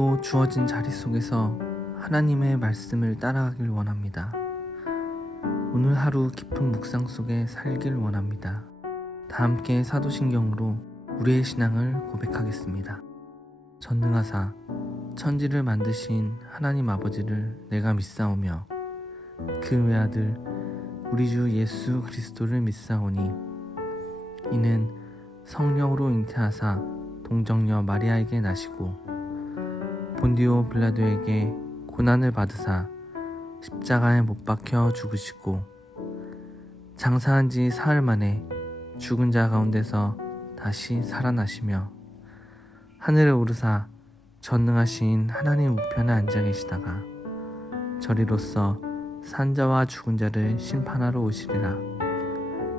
오늘도 주어진 자리 속에서 하나님의 말씀을 따라가길 원합니다. 오늘 하루 깊은 묵상 속에 살길 원합니다. 다 함께 사도신경으로 우리의 신앙을 고백하겠습니다. 전능하사 천지를 만드신 하나님 아버지를 내가 믿사오며 그 외아들 우리 주 예수 그리스도를 믿사오니 이는 성령으로 잉태하사 동정녀 마리아에게 나시고 본디오 빌라도에게 고난을 받으사 십자가에 못 박혀 죽으시고 장사한 지 사흘 만에 죽은 자 가운데서 다시 살아나시며 하늘에 오르사 전능하신 하나님 우편에 앉아 계시다가 저리로서 산자와 죽은 자를 심판하러 오시리라.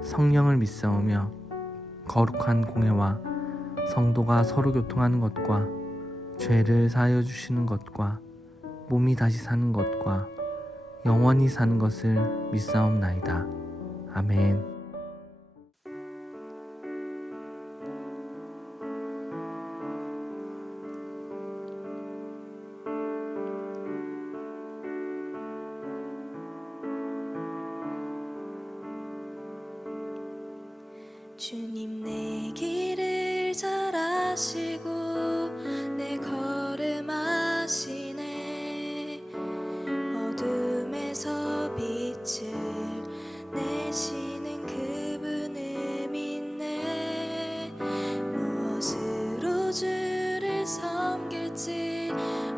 성령을 믿사오며 거룩한 공회와 성도가 서로 교통하는 것과 죄를 사하여 주시는 것과 몸이 다시 사는 것과 영원히 사는 것을 믿사옵나이다. 아멘. 주님 내 길을 잘 아시고 내 걸음 아시네. 어둠에서 빛을 내시는 그분을 믿네. 무엇으로 주를 섬길지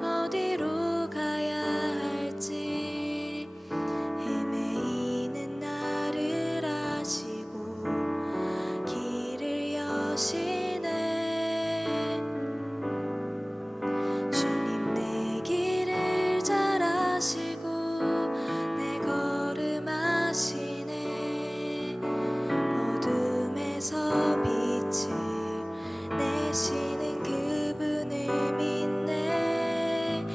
어디로 가야 할지 헤매이는 나를 아시고 길을 여시네. 주님 내 길을 잘 아시고 내 걸음 아시네. 어둠에서 빛을 내시는 그분을 믿네.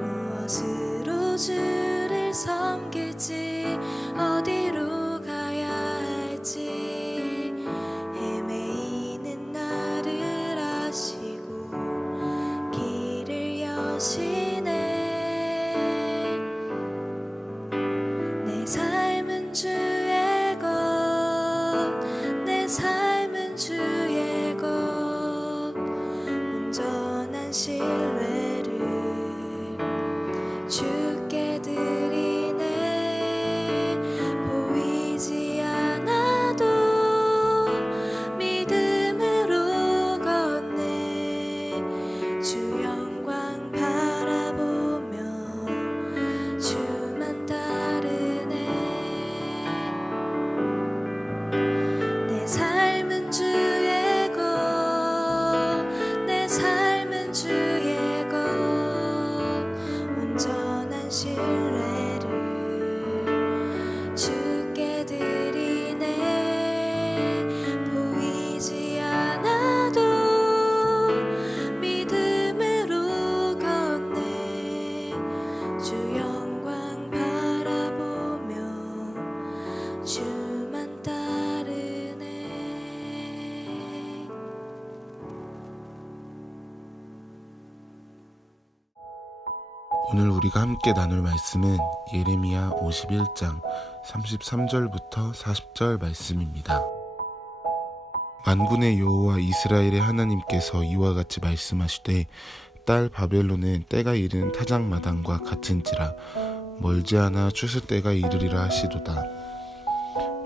무엇으로 주를 섬길지 어디로 가야 할지 헤매이는 나를 아시고 길을 여시네. 내 삶은 주의 것, 내 삶은 주의 것. 온전한 신뢰를 주께 드리네. 보이지 않아도 믿음으로 걷네. 주 영광 바라보며 주만 따르네. 내 삶은 주의 것, 내 삶은 주의 것. 온전한 신뢰를 주께 드리네. 보이지 않아도 믿음으로 걷네. 주 영광 바라보며 주만 따르네. 오늘 우리가 함께 나눌 말씀은 예레미야 51장 33절부터 40절 말씀입니다. 만군의 여호와 이스라엘의 하나님께서 이와 같이 말씀하시되 딸 바벨론은 때가 이른 타작마당과 같은지라 멀지 않아 추수 때가 이르리라 하시도다.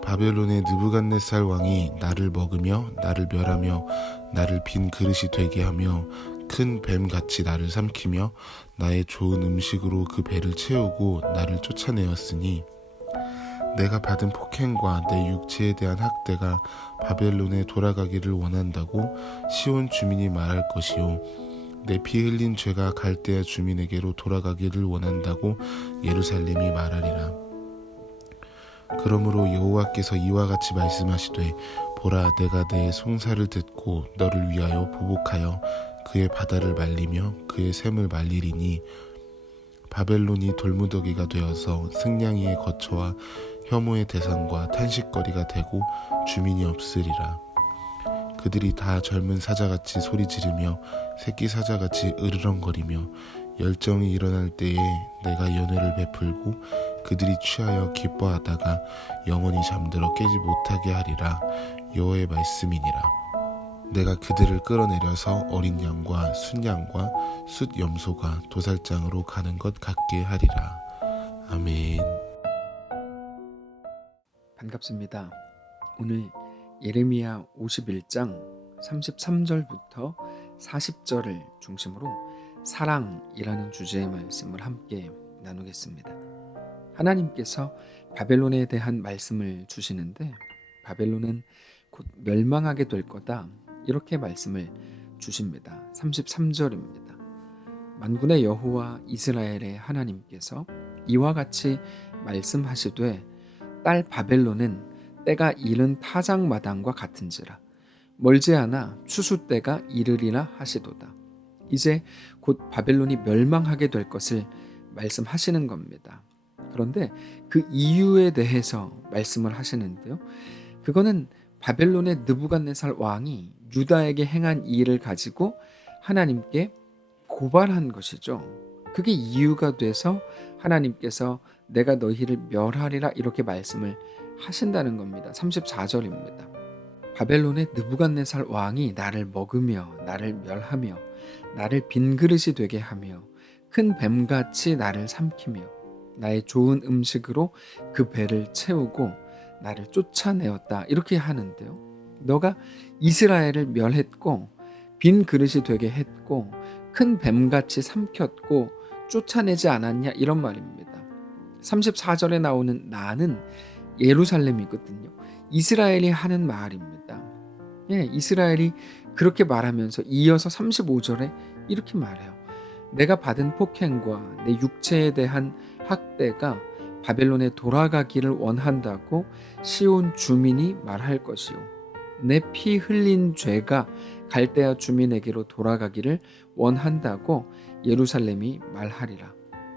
바벨론의 느부갓네살 왕이 나를 먹으며 나를 멸하며 나를 빈 그릇이 되게 하며 큰 뱀같이 나를 삼키며 나의 좋은 음식으로 그 배를 채우고 나를 쫓아내었으니 내가 받은 폭행과 내 육체에 대한 학대가 바벨론에 돌아가기를 원한다고 시온 주민이 말할 것이요 내 피 흘린 죄가 갈대아 주민에게로 돌아가기를 원한다고 예루살렘이 말하리라. 그러므로 여호와께서 이와 같이 말씀하시되 보라 내가 내 송사를 듣고 너를 위하여 보복하여 그의 바다를 말리며 그의 샘을 말리리니 바벨론이 돌무더기가 되어서 승냥이의 거처와 혐오의 대상과 탄식거리가 되고 주민이 없으리라. 그들이 다 젊은 사자같이 소리 지르며 새끼 사자같이 으르렁거리며 열정이 일어날 때에 내가 연회를 베풀고 그들이 취하여 기뻐하다가 영원히 잠들어 깨지 못하게 하리라. 여호와의 말씀이니라. 내가 그들을 끌어내려서 어린 양과 순양과 숫 염소가 도살장으로 가는 것 같게 하리라. 아멘. 반갑습니다. 오늘 예레미야 51장 33절부터 40절을 중심으로 사랑이라는 주제의 말씀을 함께 나누겠습니다. 하나님께서 바벨론에 대한 말씀을 주시는데 바벨론은 곧 멸망하게 될 거다 이렇게 말씀을 주십니다. 33절입니다. 만군의 여호와 이스라엘의 하나님께서 이와 같이 말씀하시되 딸 바벨론은 때가 이른 타작마당과 같은지라 멀지 않아 추수 때가 이르리라 하시도다. 이제 곧 바벨론이 멸망하게 될 것을 말씀하시는 겁니다. 그런데 그 이유에 대해서 말씀을 하시는데요. 그거는 바벨론의 느부갓네살 왕이 유다에게 행한 이 일을 가지고 하나님께 고발한 것이죠. 그게 이유가 돼서 하나님께서 내가 너희를 멸하리라 이렇게 말씀을 하신다는 겁니다. 34절입니다. 바벨론의 느부갓네살 왕이 나를 먹으며 나를 멸하며 나를 빈 그릇이 되게 하며 큰 뱀같이 나를 삼키며 나의 좋은 음식으로 그 배를 채우고 나를 쫓아내었다 이렇게 하는데요. 너가 이스라엘을 멸했고 빈 그릇이 되게 했고 큰 뱀같이 삼켰고 쫓아내지 않았냐 이런 말입니다. 34절에 나오는 나는 예루살렘이거든요. 이스라엘이 하는 말입니다. 이스라엘이 그렇게 말하면서 이어서 35절에 이렇게 말해요. 내가 받은 폭행과 내 육체에 대한 학대가 바벨론에 돌아가기를 원한다고 시온 주민이 말할 것이요. 내 피 흘린 죄가 갈대아 주민에게로 돌아가기를 원한다고 예루살렘이 말하리라.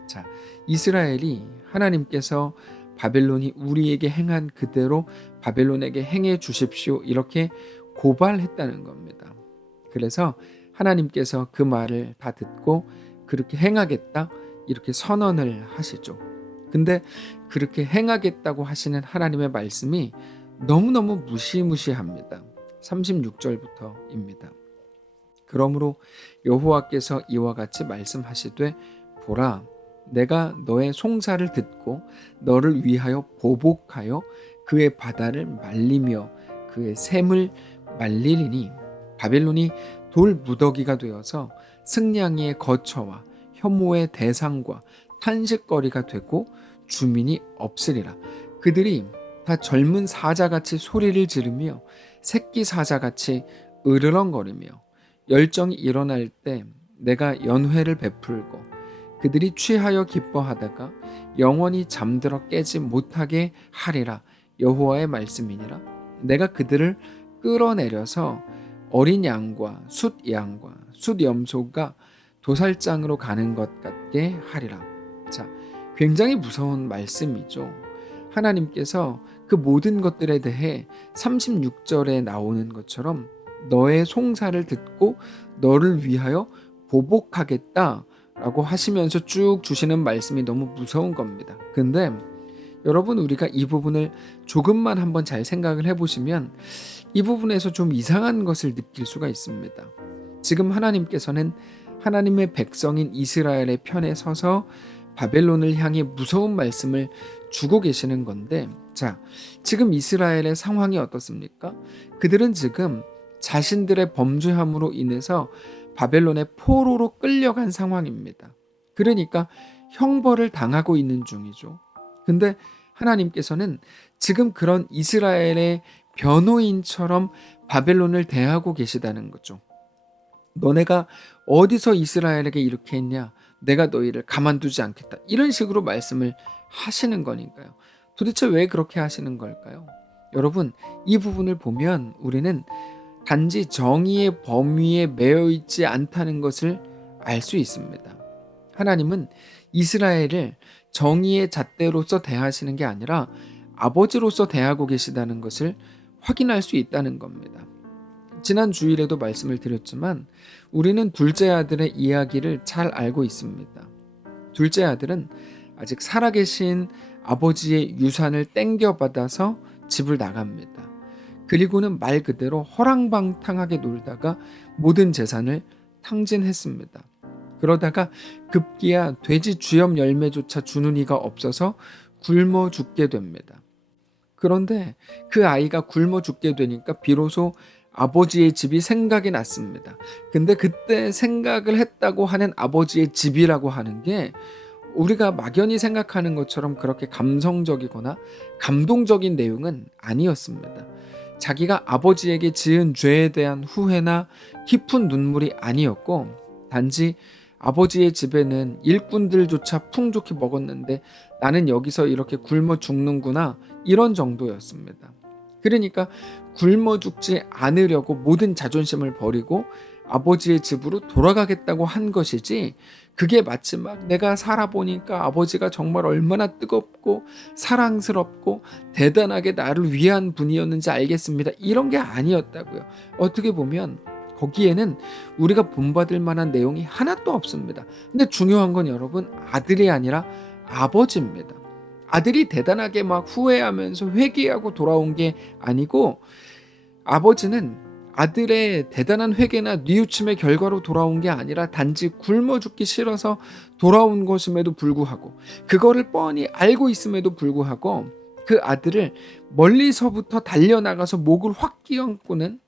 자, 이스라엘이 하나님께서 바벨론이 우리에게 행한 그대로 바벨론에게 행해 주십시오 이렇게 고발했다는 겁니다. 그래서 하나님께서 그 말을 다 듣고 그렇게 행하겠다 이렇게 선언을 하시죠. 근데 그렇게 행하겠다고 하시는 하나님의 말씀이 너무너무 무시무시합니다. 36절부터입니다. 그러므로 여호와께서 이와 같이 말씀하시되 보라 내가 너의 송사를 듣고 너를 위하여 보복하여 그의 바다를 말리며 그의 샘을 말리리니 바벨론이 돌 무더기가 되어서 승냥이의 거처와 혐오의 대상과 탄식거리가 되고 주민이 없으리라. 그들이 다 젊은 사자같이 소리를 지르며 새끼 사자같이 으르렁거리며 열정이 일어날 때 내가 연회를 베풀고 그들이 취하여 기뻐하다가 영원히 잠들어 깨지 못하게 하리라. 여호와의 말씀이니라. 내가 그들을 끌어내려서 어린 양과 숫 양과 숫 염소가 도살장으로 가는 것 같게 하리라. 자, 굉장히 무서운 말씀이죠. 하나님께서 그 모든 것들에 대해 36절에 나오는 것처럼 너의 송사를 듣고 너를 위하여 보복하겠다라고 하시면서 쭉 주시는 말씀이 너무 무서운 겁니다. 근데 여러분 우리가 이 부분을 조금만 한번 잘 생각을 해보시면 이 부분에서 좀 이상한 것을 느낄 수가 있습니다. 지금 하나님께서는 하나님의 백성인 이스라엘의 편에 서서 바벨론을 향해 무서운 말씀을 주고 계시는 건데 자, 지금 이스라엘의 상황이 어떻습니까? 그들은 지금 자신들의 범죄함으로 인해서 바벨론의 포로로 끌려간 상황입니다. 그러니까 형벌을 당하고 있는 중이죠. 근데 하나님께서는 지금 그런 이스라엘의 변호인처럼 바벨론을 대하고 계시다는 거죠. 너네가 어디서 이스라엘에게 이렇게 했냐? 내가 너희를 가만두지 않겠다. 이런 식으로 말씀을 하시는 거니까요. 도대체 왜 그렇게 하시는 걸까요? 여러분, 이 부분을 보면 우리는 단지 정의의 범위에 매여 있지 않다는 것을 알 수 있습니다. 하나님은 이스라엘을 정의의 잣대로서 대하시는 게 아니라 아버지로서 대하고 계시다는 것을 확인할 수 있다는 겁니다. 지난 주일에도 말씀을 드렸지만 우리는 둘째 아들의 이야기를 잘 알고 있습니다. 둘째 아들은 아직 살아계신 아버지의 유산을 땡겨받아서 집을 나갑니다. 그리고는 말 그대로 허랑방탕하게 놀다가 모든 재산을 탕진했습니다. 그러다가 급기야 돼지 주염 열매조차 주는 이가 없어서 굶어 죽게 됩니다. 그런데 그 아이가 굶어 죽게 되니까 비로소 아버지의 집이 생각이 났습니다. 근데 그때 생각을 했다고 하는 아버지의 집이라고 하는 게 우리가 막연히 생각하는 것처럼 그렇게 감성적이거나 감동적인 내용은 아니었습니다. 자기가 아버지에게 지은 죄에 대한 후회나 깊은 눈물이 아니었고, 단지 아버지의 집에는 일꾼들조차 풍족히 먹었는데 나는 여기서 이렇게 굶어 죽는구나, 이런 정도였습니다. 그러니까 굶어 죽지 않으려고 모든 자존심을 버리고 아버지의 집으로 돌아가겠다고 한 것이지, 그게 마치 막 내가 살아보니까 아버지가 정말 얼마나 뜨겁고 사랑스럽고 대단하게 나를 위한 분이었는지 알겠습니다, 이런 게 아니었다고요. 어떻게 보면 거기에는 우리가 본받을 만한 내용이 하나도 없습니다. 근데 중요한 건 여러분, 아들이 아니라 아버지입니다. 아들이 대단하게 막 후회하면서 회개하고 돌아온 게 아니고, 아버지는 아들의 대단한 회개나 뉘우침의 결과로 돌아온 게 아니라 단지 굶어 죽기 싫어서 돌아온 것임에도 불구하고, 그거를 뻔히 알고 있음에도 불구하고 그 아들을 멀리서부터 달려나가서 목을 확 끼얹고는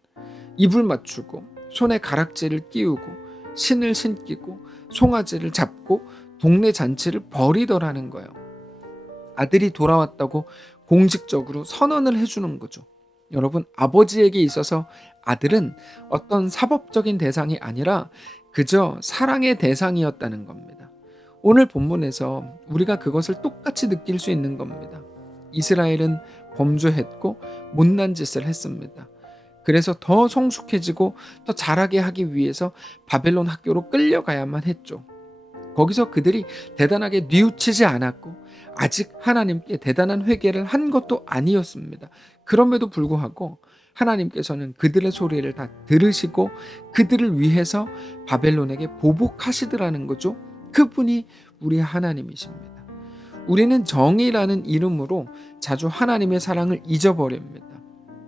입을 맞추고 손에 가락지를 끼우고 신을 신기고 송아지를 잡고 동네 잔치를 벌이더라는 거예요. 아들이 돌아왔다고 공식적으로 선언을 해주는 거죠. 여러분, 아버지에게 있어서 아들은 어떤 사법적인 대상이 아니라 그저 사랑의 대상이었다는 겁니다. 오늘 본문에서 우리가 그것을 똑같이 느낄 수 있는 겁니다. 이스라엘은 범죄했고 못난 짓을 했습니다. 그래서 더 성숙해지고 더 잘하게 하기 위해서 바벨론 학교로 끌려가야만 했죠. 거기서 그들이 대단하게 뉘우치지 않았고 아직 하나님께 대단한 회개를 한 것도 아니었습니다. 그럼에도 불구하고 하나님께서는 그들의 소리를 다 들으시고 그들을 위해서 바벨론에게 보복하시더라는 거죠. 그분이 우리 하나님이십니다. 우리는 정의라는 이름으로 자주 하나님의 사랑을 잊어버립니다.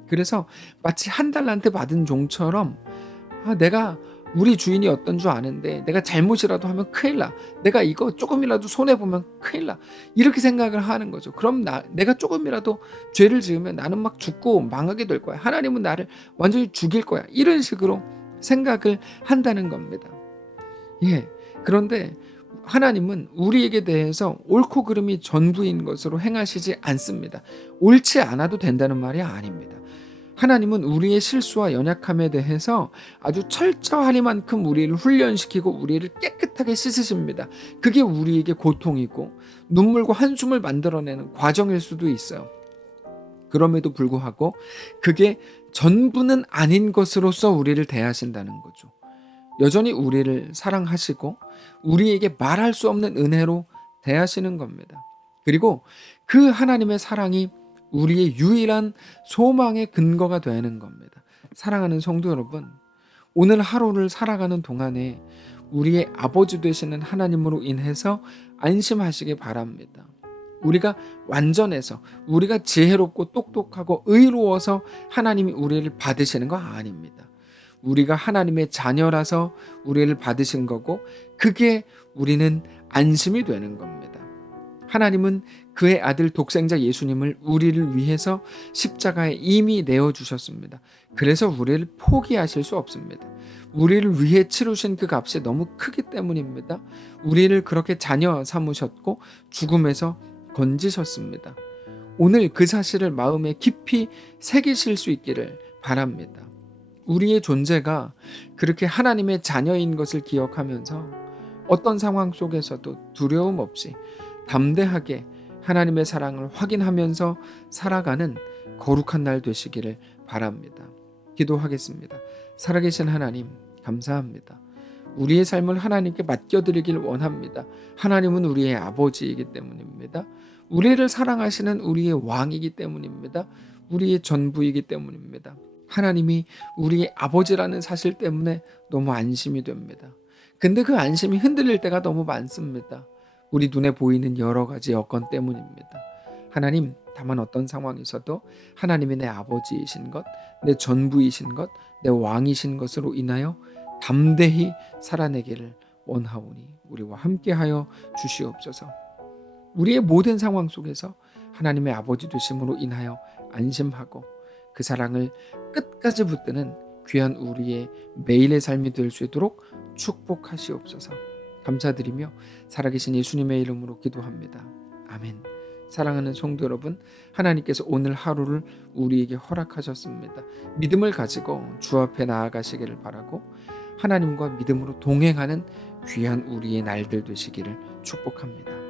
그래서 마치 한 달란트 받은 종처럼 내가 우리 주인이 어떤 줄 아는데 내가 잘못이라도 하면 큰일 나, 내가 이거 조금이라도 손해보면 큰일 나, 이렇게 생각을 하는 거죠. 그럼 내가 조금이라도 죄를 지으면 나는 막 죽고 망하게 될 거야, 하나님은 나를 완전히 죽일 거야, 이런 식으로 생각을 한다는 겁니다. 그런데 하나님은 우리에게 대해서 옳고 그름이 전부인 것으로 행하시지 않습니다. 옳지 않아도 된다는 말이 아닙니다. 하나님은 우리의 실수와 연약함에 대해서 아주 철저하리만큼 우리를 훈련시키고 우리를 깨끗하게 씻으십니다. 그게 우리에게 고통이고 눈물과 한숨을 만들어내는 과정일 수도 있어요. 그럼에도 불구하고 그게 전부는 아닌 것으로서 우리를 대하신다는 거죠. 여전히 우리를 사랑하시고 우리에게 말할 수 없는 은혜로 대하시는 겁니다. 그리고 그 하나님의 사랑이 우리의 유일한 소망의 근거가 되는 겁니다. 사랑하는 성도 여러분, 오늘 하루를 살아가는 동안에 우리의 아버지 되시는 하나님으로 인해서 안심하시기 바랍니다. 우리가 완전해서, 우리가 지혜롭고 똑똑하고 의로워서 하나님이 우리를 받으시는 거 아닙니다. 우리가 하나님의 자녀라서 우리를 받으신 거고, 그게 우리는 안심이 되는 겁니다. 하나님은 그의 아들 독생자 예수님을 우리를 위해서 십자가에 이미 내어주셨습니다. 그래서 우리를 포기하실 수 없습니다. 우리를 위해 치르신 그 값이 너무 크기 때문입니다. 우리를 그렇게 자녀 삼으셨고 죽음에서 건지셨습니다. 오늘 그 사실을 마음에 깊이 새기실 수 있기를 바랍니다. 우리의 존재가 그렇게 하나님의 자녀인 것을 기억하면서 어떤 상황 속에서도 두려움 없이 담대하게 하나님의 사랑을 확인하면서 살아가는 거룩한 날 되시기를 바랍니다. 기도하겠습니다. 살아계신 하나님, 감사합니다. 우리의 삶을 하나님께 맡겨드리길 원합니다. 하나님은 우리의 아버지이기 때문입니다. 우리를 사랑하시는 우리의 왕이기 때문입니다. 우리의 전부이기 때문입니다. 하나님이 우리의 아버지라는 사실 때문에 너무 안심이 됩니다. 근데 그 안심이 흔들릴 때가 너무 많습니다. 우리 눈에 보이는 여러 가지 여건 때문입니다. 하나님, 다만 어떤 상황에서도 하나님이 내 아버지이신 것, 내 전부이신 것, 내 왕이신 것으로 인하여 담대히 살아내기를 원하오니 우리와 함께하여 주시옵소서. 우리의 모든 상황 속에서 하나님의 아버지 되심으로 인하여 안심하고 그 사랑을 끝까지 붙드는 귀한 우리의 매일의 삶이 될 수 있도록 축복하시옵소서. 감사드리며 살아계신 예수님의 이름으로 기도합니다. 아멘. 사랑하는 성도 여러분, 하나님께서 오늘 하루를 우리에게 허락하셨습니다. 믿음을 가지고 주 앞에 나아가시기를 바라고 하나님과 믿음으로 동행하는 귀한 우리의 날들 되시기를 축복합니다.